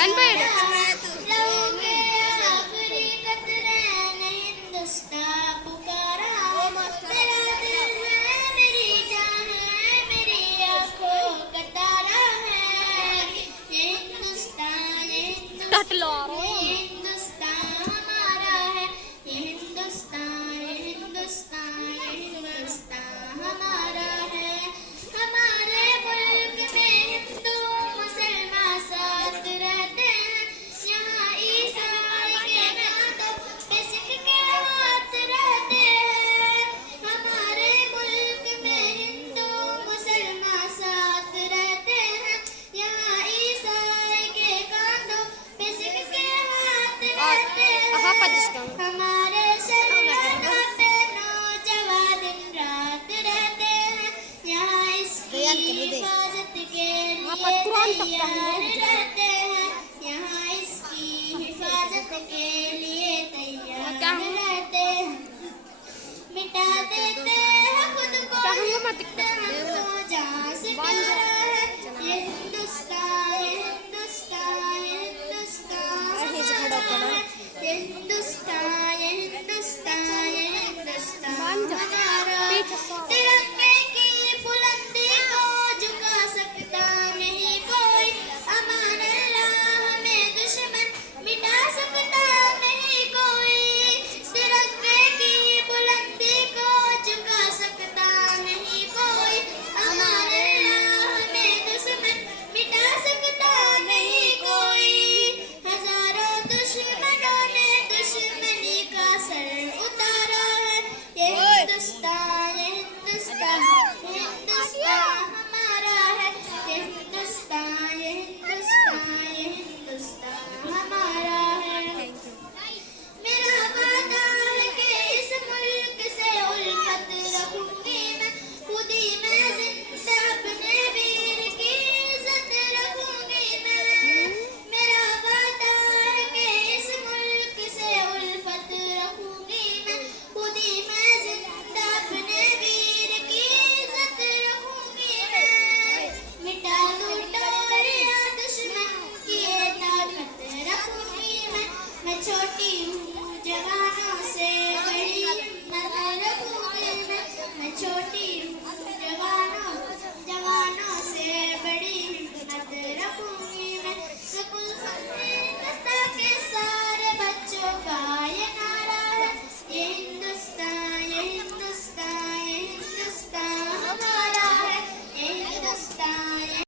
लहू के आखिरी कतरे ने हिंदुस्तान पुकारा। मेरा दिल है, मेरी जान है, मेरी आंखों का तारा है। ये हिंदुस्तान, ये हिंदुस्तान, ये हिंदुस्तान हमारा है। ये हिंदुस्तान, ये हिंदुस्तान, ये हिंदुस्तान हमारा है। हमारे मुल्क में हिंदू मुसलमान साथ रहते हैं। यहाँ ईसाई के कांधों पे सिख के हाथ रहते हैं। हमारे मुल्क में हिंदू मुसलमान साथ रहते हैं। यहाँ ईसाई के कांधों पे सिख के हाथ रहते हैं। हमारे सरहदों पे नौजवान दिन रात रहते हैं। यहाँ इसकी हिफाजत के लिए तैयार रहते हैं। यहाँ इसकी हिफाजत के लिए तैयार रहते हैं। मिटा देते हैं खुद को